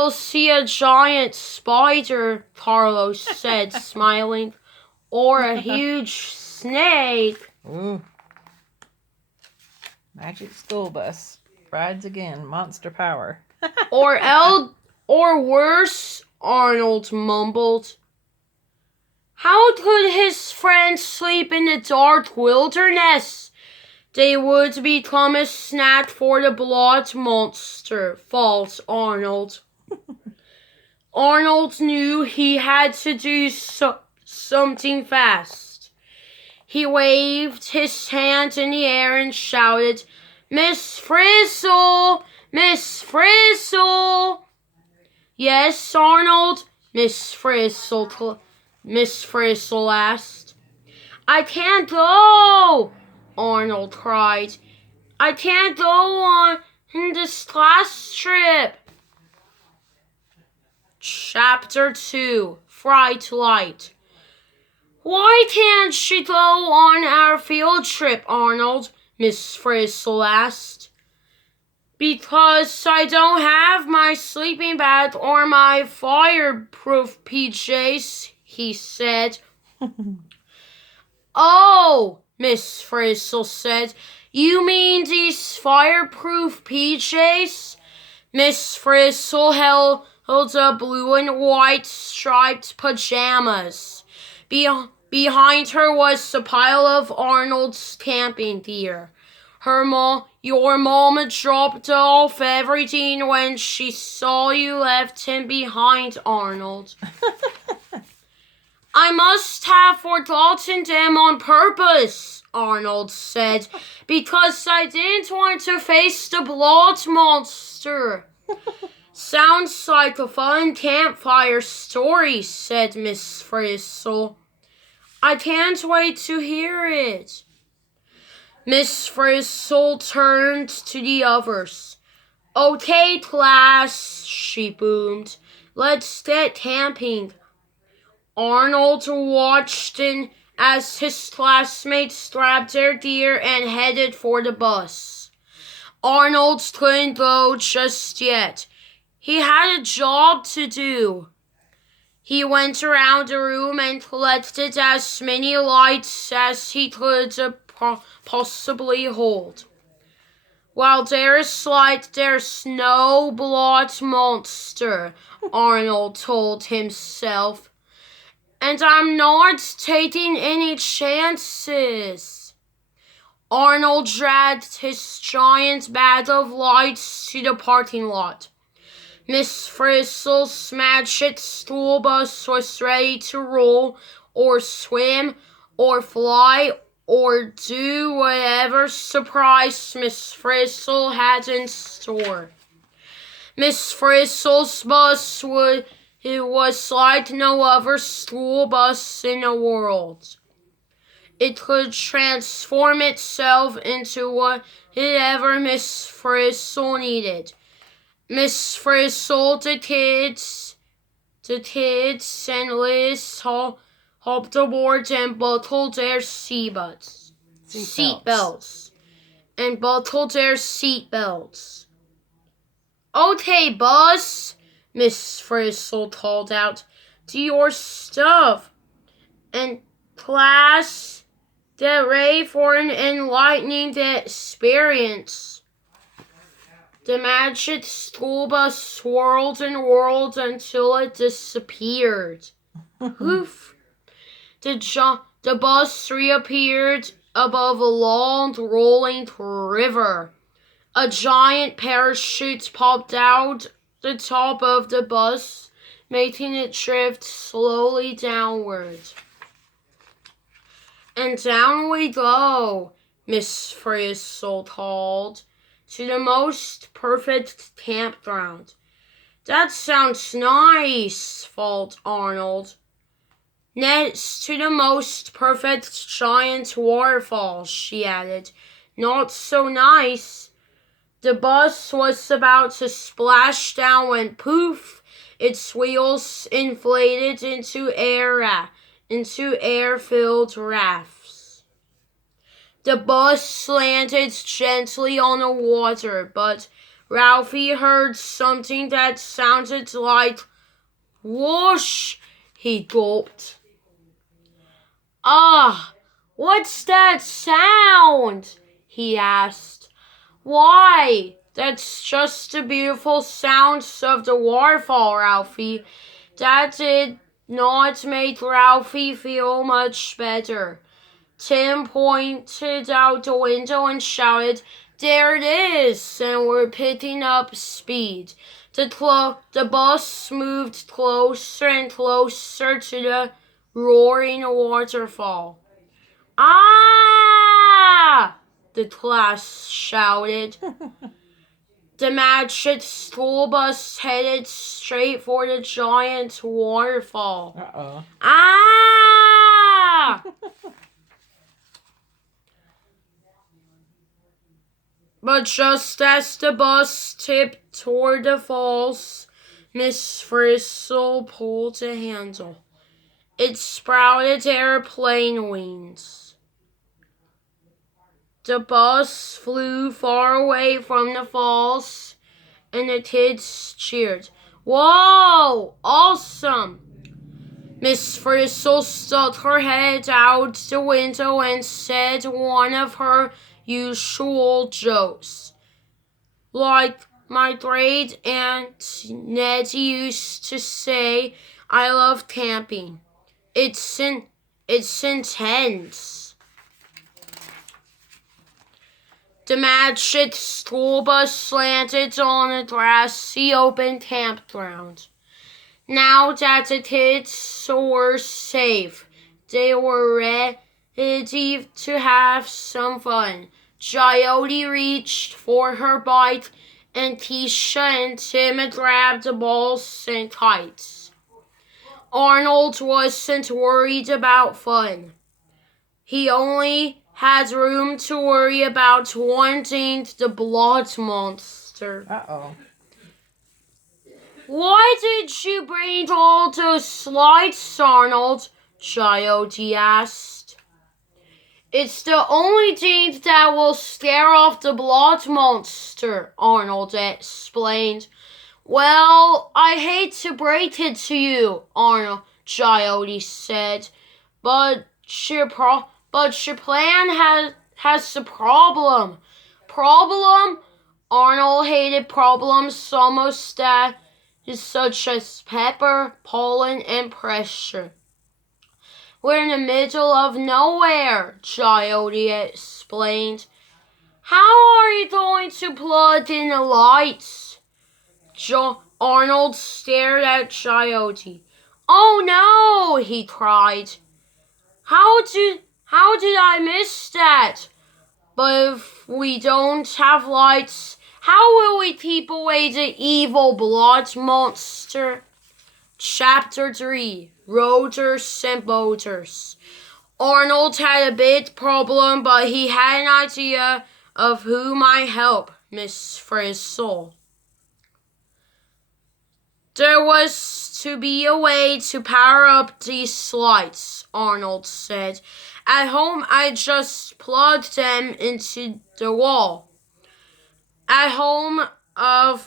will see a giant spider, Carlos said, smiling, or a huge snake. Ooh. Magic school bus rides again. Monster power. Or worse, Arnold mumbled. How could his friends sleep in the dark wilderness? They would become a snack for the blood monster, thought Arnold. Arnold knew he had to do something fast. He waved his hand in the air and shouted, Miss Frizzle! Miss Frizzle! Yes, Arnold? Miss Frizzle asked. I can't go! Arnold cried. I can't go on this class trip. Chapter 2, Fright Light. Why can't she go on our field trip, Arnold? Miss Frizzle asked. Because I don't have my sleeping bag or my fireproof PJs, he said. Oh, Miss Frizzle said, you mean these fireproof PJs? Miss Frizzle held up blue and white striped pajamas. Behind her was a pile of Arnold's camping gear. Your mama dropped off everything when she saw you left him behind, Arnold. I must have forgotten them on purpose, Arnold said, because I didn't want to face the blood monster. Sounds like a fun campfire story, said Miss Frizzle. I can't wait to hear it. Miss Frizzle turned to the others. Okay, class, she boomed. Let's get camping. Arnold watched as his classmates grabbed their gear and headed for the bus. Arnold couldn't go just yet. He had a job to do. He went around the room and collected as many lights as he could possibly hold. Well, there's no blood monster, Arnold told himself. And I'm not taking any chances. Arnold dragged his giant bag of lights to the parking lot. Miss Frizzle's magic school bus was ready to roll or swim or fly or do whatever surprise Miss Frizzle had in store. Miss Frizzle's bus was like no other school bus in the world. It could transform itself into whatever Miss Frizzle needed. Miss Frizzle, the kids, and Liz hopped aboard and buckled their seatbelts. Okay, Buzz, Miss Frizzle called out, do your stuff. And class, get ready for an enlightening experience. The magic school bus swirled and whirled until it disappeared. Poof! The bus reappeared above a long, rolling river. A giant parachute popped out the top of the bus, making it drift slowly downward. And down we go, Miss Frizzle called, to the most perfect campground. That sounds nice, thought Arnold. Next to the most perfect giant waterfall, she added. Not so nice. The bus was about to splash down when poof, its wheels inflated into air-filled rafts. The bus landed gently on the water, but Ralphie heard something that sounded like whoosh. He gulped. Ah, what's that sound? He asked. Why, that's just the beautiful sounds of the waterfall, Ralphie. That did not make Ralphie feel much better. Tim pointed out the window and shouted, There it is! And we're picking up speed. The bus moved closer and closer to the roaring waterfall. Ah! The class shouted. The magic school bus headed straight for the giant waterfall. Uh-oh. Ah! But just as the bus tipped toward the falls, Miss Frizzle pulled the handle. It sprouted airplane wings. The bus flew far away from the falls, and the kids cheered. Whoa! Awesome! Miss Frizzle stuck her head out the window and said one of her usual jokes. Like my great aunt Nettie used to say, I love camping. It's intense. The magic school bus landed on a grassy open campground. Now that the kids were safe, they were ready to have some fun. Coyote reached for her bike, and Keisha and Tim grabbed the balls and kites. Arnold wasn't worried about fun. He only had room to worry about one thing, the blood monster. Uh-oh. Why did you bring all those lights, Arnold? Coyote asked. It's the only thing that will scare off the blood monster, Arnold explained. Well, I hate to break it to you, Arnold, Coyote said, but your plan has a problem. Problem? Arnold hated problems almost that such as pepper, pollen, and pressure. We're in the middle of nowhere, Coyote explained. How are you going to plug in the lights? Arnold stared at Coyote. Oh no, he cried. How did I miss that? But if we don't have lights, how will we keep away the evil blood monster? Chapter 3, Rotors and Motors. Arnold had a big problem, but he had an idea of who might help Miss Frizzle. There was to be a way to power up these lights, Arnold said. At home, I just plugged them into the wall. At home, a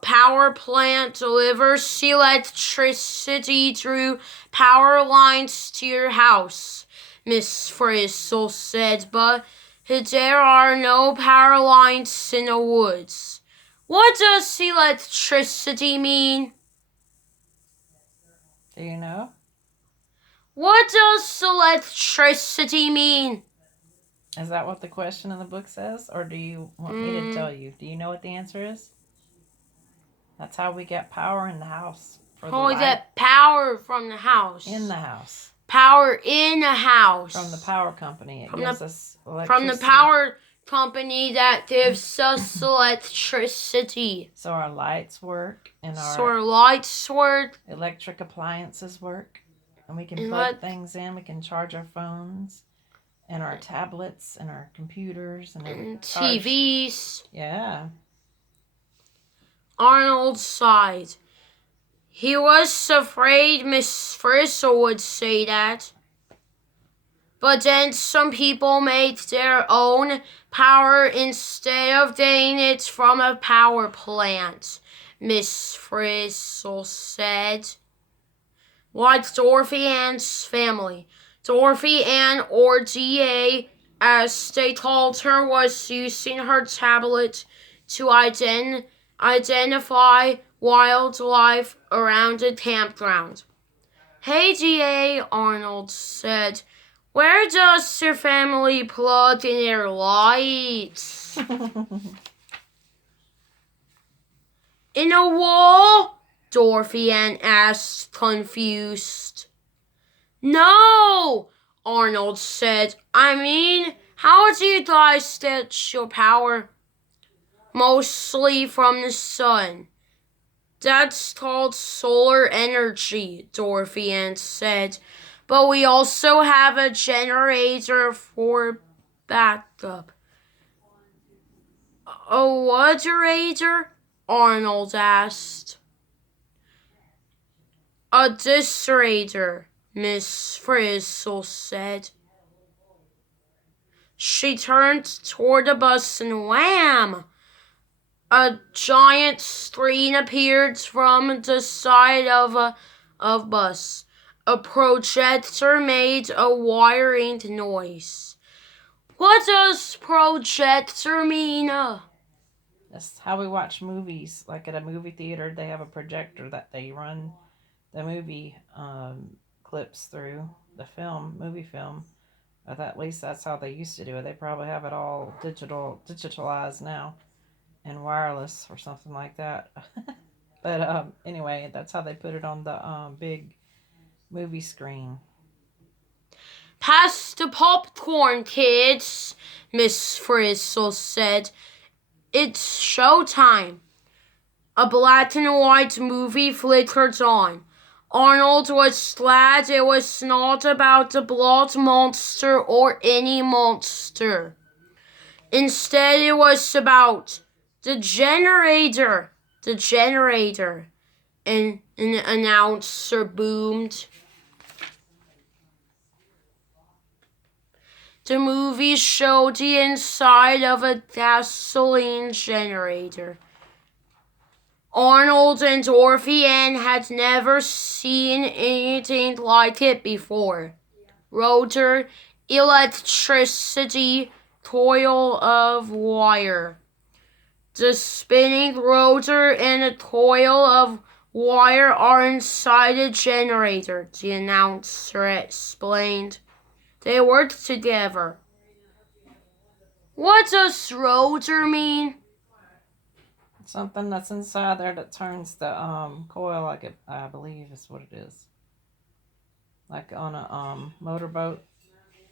power plant delivers electricity through power lines to your house, Miss Frizzle said, but there are no power lines in the woods. What does electricity mean? Do you know? What does electricity mean? Is that what the question in the book says? Or do you want me to tell you? Do you know what the answer is? That's how we get power in the house. How we get power from the house. In the house. Power in the house. From the power company. It gives us electricity. From the power company that gives us electricity. So our lights work. And our lights work. Electric appliances work. And we can plug things in. We can charge our phones. And our tablets. And our computers. And TVs. Yeah. Arnold sighed. He was afraid Miss Frizzle would say that. But then some people made their own power instead of getting it from a power plant, Miss Frizzle said. Like Dorothy Ann's family. Dorothy Ann, or DA, as they called her, was using her tablet to identify wildlife around the campground. Hey, DA, Arnold said. Where does your family plug in their lights? In a wall? Dorothy Ann asked, confused. No, Arnold said. I mean, how do you guys get your power? Mostly from the sun. That's called solar energy, Dorothy Ann said. But we also have a generator for backup. A what generator? Arnold asked. A distrator, Miss Frizzle said. She turned toward the bus and wham! A giant screen appeared from the side of a bus. A projector made a whirring noise. What does projector mean? That's how we watch movies. Like at a movie theater, they have a projector that they run the movie clips through, the movie film. At least that's how they used to do it. They probably have it all digitalized now and wireless or something like that. But anyway, that's how they put it on the big movie screen. Pass the popcorn, kids, Miss Frizzle said. It's showtime. A black and white movie flickered on. Arnold was glad it was not about the blood monster or any monster. Instead, it was about the generator. The generator. An announcer boomed. The movie showed the inside of a gasoline generator. Arnold and Dorothy Ann had never seen anything like it before. Rotor, electricity, coil of wire. The spinning rotor and a coil of wire are inside a generator, the announcer explained. They work together. What does rotor mean? Something that's inside there that turns the coil, like it, I believe is what it is. Like on a motorboat,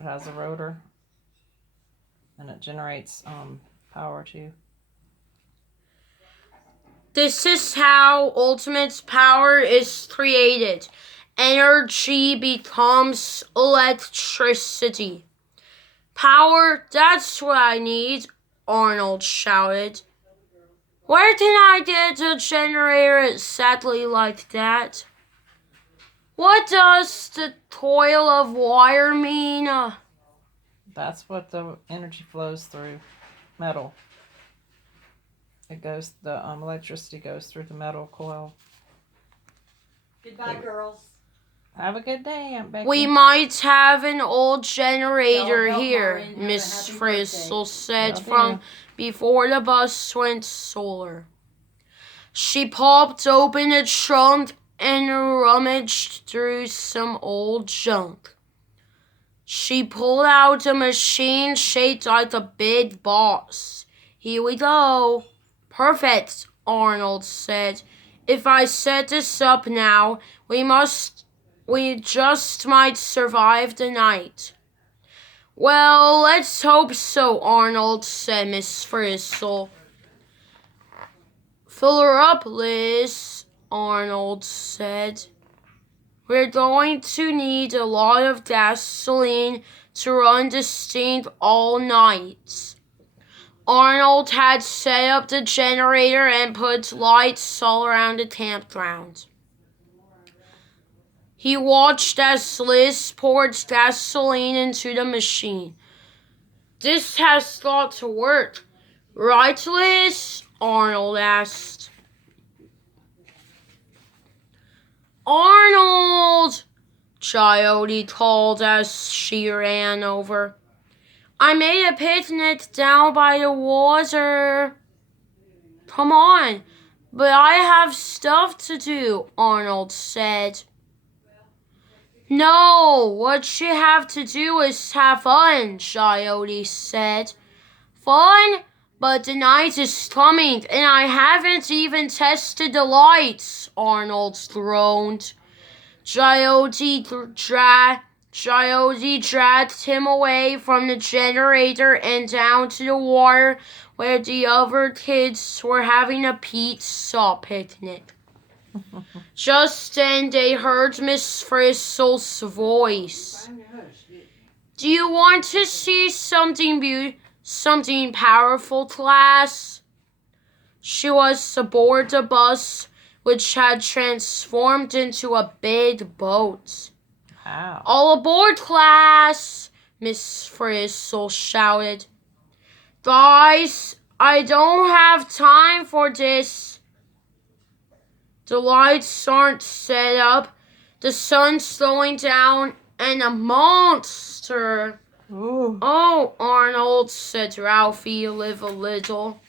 it has a rotor, and it generates power too. This is how ultimate power is created. Energy becomes electricity. Power, that's what I need, Arnold shouted. Where can I get a generator exactly like that? What does the coil of wire mean? That's what the energy flows through. Metal. The electricity goes through the metal coil. Goodbye, girls. Have a good day, Aunt Becky. We might have an old generator Y'all help here, Maureen have a Miss happy Frizzle said Will from do. before the bus went solar. She popped open a trunk and rummaged through some old junk. She pulled out a machine shaped like a big box. Here we go. Perfect, Arnold said. If I set this up now, we just might survive the night. Well, let's hope so, Arnold said Miss Frizzle. Fill her up, Liz, Arnold said. We're going to need a lot of gasoline to run this thing all night. Arnold had set up the generator and put lights all around the campground. He watched as Liz poured gasoline into the machine. This has got to work. Right, Liz? Arnold asked. Arnold! Coyote called as she ran over. I made a picnic down by the water. Come on, but I have stuff to do, Arnold said. No, what you have to do is have fun, Coyote said. Fun? But the night is coming, and I haven't even tested the lights, Arnold groaned. Coyote dragged him away from the generator and down to the water where the other kids were having a pizza picnic. Just then they heard Miss Frissell's voice. Do you want to see something powerful, class? She was aboard the bus, which had transformed into a big boat. Wow. All aboard, class! Miss Frissell shouted. Guys, I don't have time for this. The lights aren't set up, the sun's slowing down, and a monster. Ooh. Oh, Arnold, said Ralphie, live a little.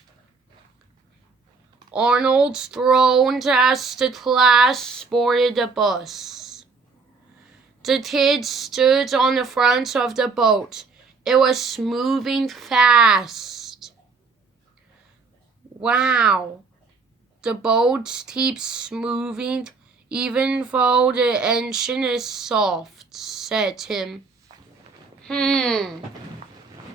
Arnold groaned as the class boarded the bus. The kids stood on the front of the boat. It was moving fast. Wow. The boat keeps moving even though the engine is soft, said Tim.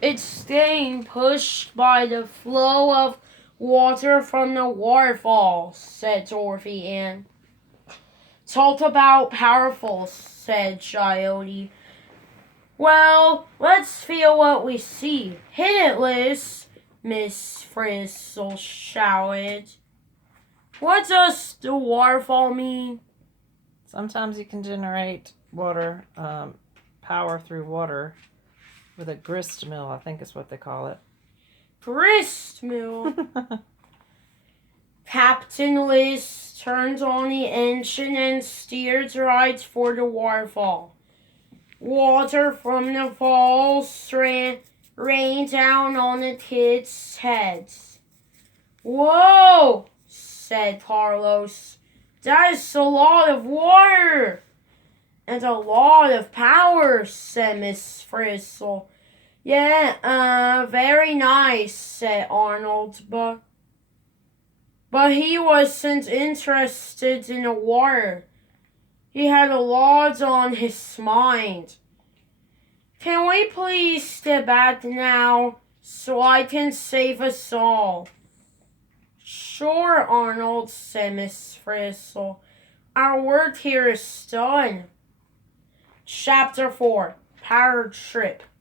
It's getting pushed by the flow of water from the waterfall, said Dorothy Ann. Talk about powerful, said Coyote. Well, let's feel what we see. Hit it, Liz, Miss Frissell shouted. What does the waterfall mean? Sometimes you can generate water, power through water with a grist mill, I think is what they call it. Grist mill. Captain Liz turned on the engine and steered right for the waterfall. Water from the falls rained down on the kids' heads. Whoa, said Carlos. That is a lot of water. And a lot of power, said Miss Frissell. Yeah, very nice, said Arnold, but he wasn't interested in the water. He had a lot on his mind. Can we please step back now so I can save us all? Sure, Arnold, said Miss Frissell. Our work here is done. Chapter 4, Power Trip.